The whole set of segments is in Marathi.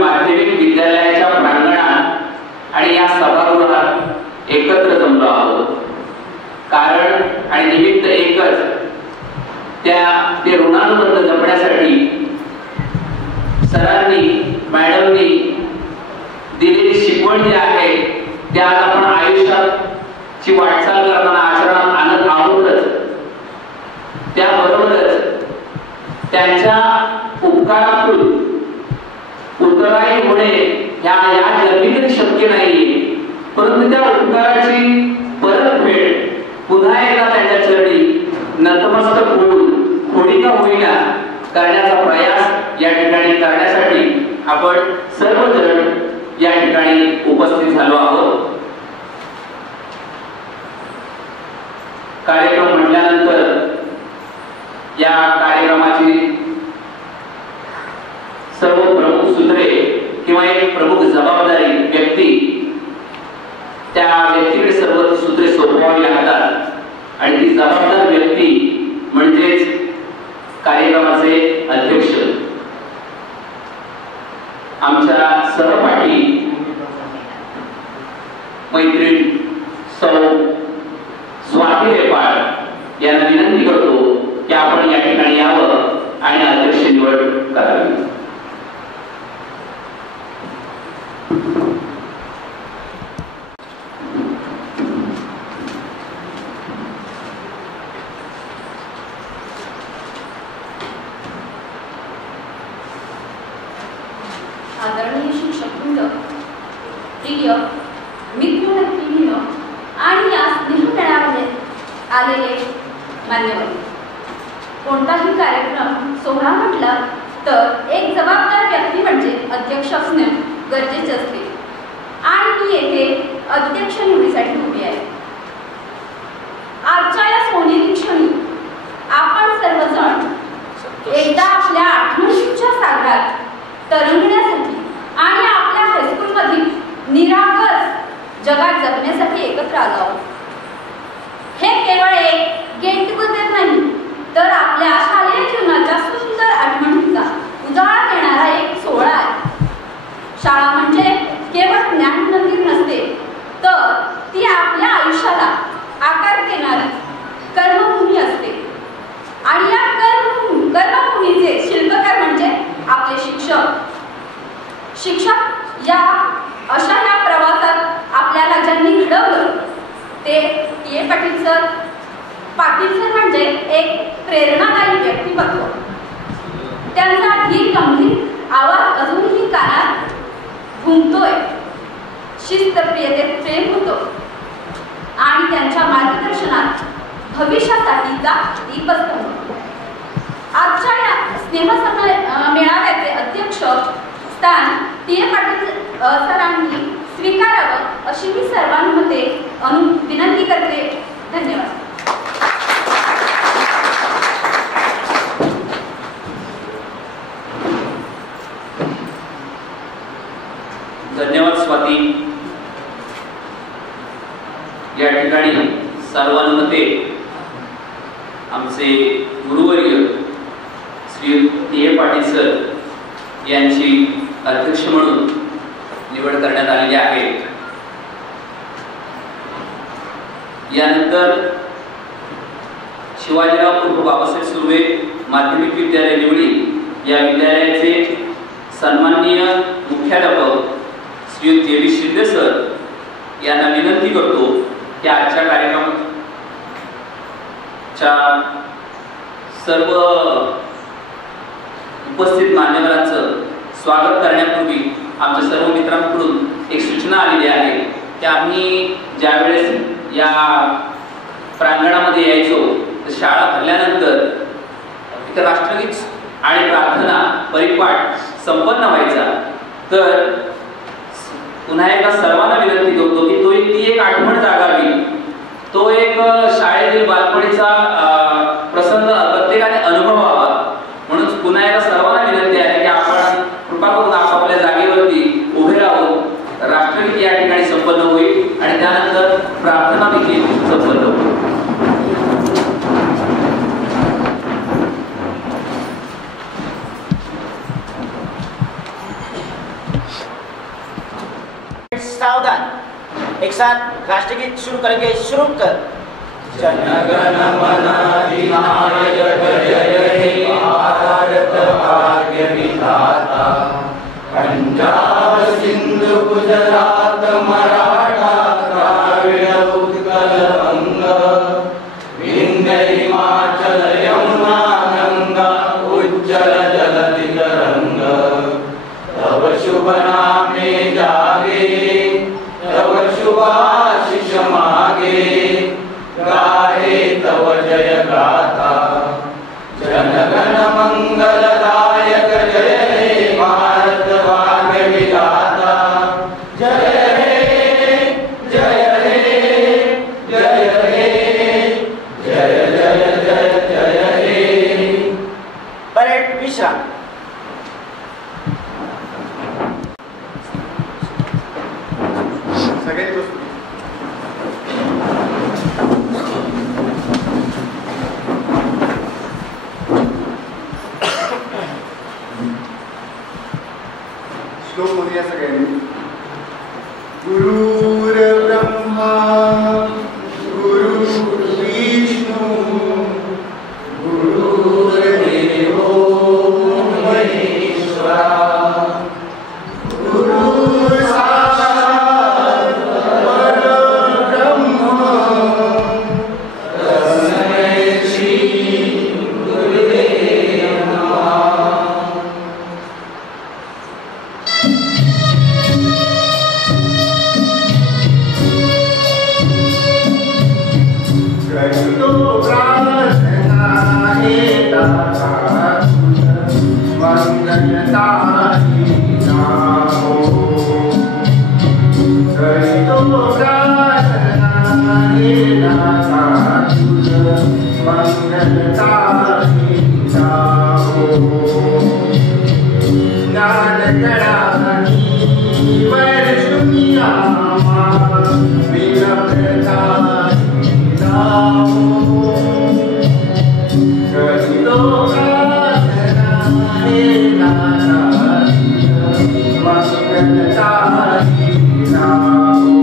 माध्यमिक विद्यालयाच्या प्रांगणात आणि या सभागृहात एकत्र जमलो आहोत. कारण आणि निमित्त एकच, ते ऋणानुबंध जपण्यासाठी सरांनी मॅडमनी दिलेली शिकवण जी आहे ते आज आपण आयुष्याची वाटचाल करताना आचरणात आणत आहोतच. त्याबरोबरच त्यांच्या उपकारातून उत्तरायी होणे या जन्मी शक्य नाहीये, परंतु त्या उपकाराची परतफेड पुन्हा एकदा त्यांच्या चरणी नतमस्तक होऊन थोडी का होईना करण्याचा प्रयास या ठिकाणी करण्यासाठी आपण सर्वजण या ठिकाणी उपस्थित झालो आहोत. कार्यक्रम म्हटल्यानंतर या कार्यक्रमाची सर्व प्रमुख सूत्रे किंवा एक प्रमुख जबाबदारी व्यक्ती, त्या व्यक्तीकडे सर्व सूत्रे सोपवावी लागतात आणि ती जबाबदार व्यक्ती म्हणजेच कार्यक्रमाचे अध्यक्ष, आमच्या सहपाठी मैत्रीण सौ स्वाती रेपाळ यांना विनंती करतो की आपण या ठिकाणी यावं आणि अध्यक्ष निवड करावी. आदरणीय शिक्षकवृंद, प्रिय मित्रमैत्रिणी आणि या स्नेहमेळाव्यामध्ये आलेले मान्यवर, कोणताही कार्यक्रम सोहळा म्हटला तर एक जबाबदार व्यक्ती म्हणजे अध्यक्ष असणे गरजेचे असते आणि ती येथे अध्यक्ष निवडीसाठी उभी आहे. आजच्या या सोनेरी क्षणी आपण सर्वजण एकदा आपल्या आठवणींच्या सागरात तरंगण्यासाठी आणि आपल्या हायस्कूलमधील निरागस जगात जगण्यासाठी एकत्र आलो आहोत. हे केवळ एक गेट टुगेदर नाही, तर आपल्या शालेय जीवनाच्या सुंदर आठवणींचा उजाळा देणारा एक सोहळा आहे. शाळा म्हणजे केवळ ज्ञान मंदिर नसते, तर ती आपल्या आयुष्याला आकार देणारी कर्मभूमी असते आणि या कर्मभूमीचे शिल्पकार म्हणजे आपले शिक्षक. शिक्षक या प्रवासात आपल्याला ज्यांनी घडवलं ते T.A.. Patil sir. Patil sir म्हणजे एक प्रेरणादायी व्यक्तिमत्व. त्यांचा ही गंभीर आवाज अजूनही कानात घुमतोय. शिस्तप्रियतेत प्रेम होतं आणि त्यांच्या मार्गदर्शनात भविष्यासाठीचा दीप असतो. आजच्या या मेळाव्याचे अध्यक्ष स्थान टी.ए. पाटील सरांनी स्वीकारावं अशी मी सर्वांमध्ये विनंती करते. धन्यवाद. धन्यवाद स्वाती. या ठिकाणी सर्वांमध्ये आमचे गुरुवर्य श्री टी.ए. पाटील सर यांची अध्यक्ष म्हणून निवड करण्यात आलेली आहे. यानंतर शिवाजीराव उर्फ बाबासाहेब सुर्वे माध्यमिक विद्यालय निवडी या विद्यालयाचे सन्माननीय मुख्याध्यापक श्री देवी शिंदे सर यांना विनंती करतो की आजच्या कार्यक्रमाच्या सर्व उपस्थित मान्यवरांचं स्वागत करण्यापूर्वी आमच्या सर्व मित्रांकडून एक सूचना आलेली आहे की आम्ही ज्यावेळेस या प्रांगणामध्ये यायचो तर शाळा भरल्यानंतर इथं राष्ट्रगीत आणि प्रार्थना परिपाठ संपन्न व्हायचा. तर पुन्हा एकदा सर्वांना विनंती करतो की ती एक आठवण जागावी, तो एक शाळेतील बालपणीचा प्रसंग प्रत्येकाने अनुभवावा. म्हणून पुन्हा एकदा सर्वांना विनंती आहे की आपण कृपा करून आपापल्या जागेवरती उभे राहून राष्ट्रगीत या ठिकाणी संपन्न होईल आणि त्यानंतर प्रार्थना देखील संपन्न होईल. सावधान। एक साथ राष्ट्रगीत शुरू करेंगे। शुरू कर। जनगण मन अधिनायक जय हे भारत भाग्य विधाता। पंजाब सिंधु गुजरात मराठा द्राविड़ उत्कल बंग। विंध्य हिमाचल यमुना गंगा उज्जल जलधि तरंग। तव शुभ नामे जागे तव शुभ आशीष मागे। गाहे तव जय गाथा जनगण मंगलदायक जय हे भारत भाग्य विधाता। जय हे जय हे जय हे जय जय जय जय हे। परेड विश्राम। श्लोक म्हणूया सगळ्यांनी। गुरुर ब्रह्मा गुरुर्विष्णू गुरुर्देवो महेश्वरा। गुरु साक्षात् परब्रह्म तस्मै श्री गुरुवे नमः। करितो प्रार्थना हे दाता मंगलदायी नामो। करितो प्रार्थना हे दाता मंगलदायी नामो। ज्ञानगणानी वर्षुनिया विनम्रता करितो प्रार्थना हे दाता मंगलदायी नामो।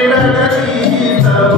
प्रगति सब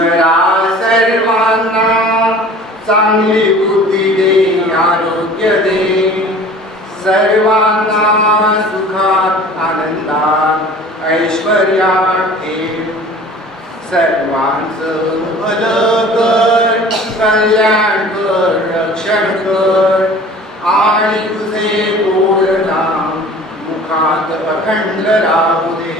ईश्वरा सर्वांना चांगली बुद्धी दे, आरोग्य दे, सर्वांना सुखात आनंदात ऐश्वर्यात ठेव, सर्वांचं भलं कर, कल्याण कर, रक्षण कर आणि तुझे गोड नाम मुखात अखंड राहू दे.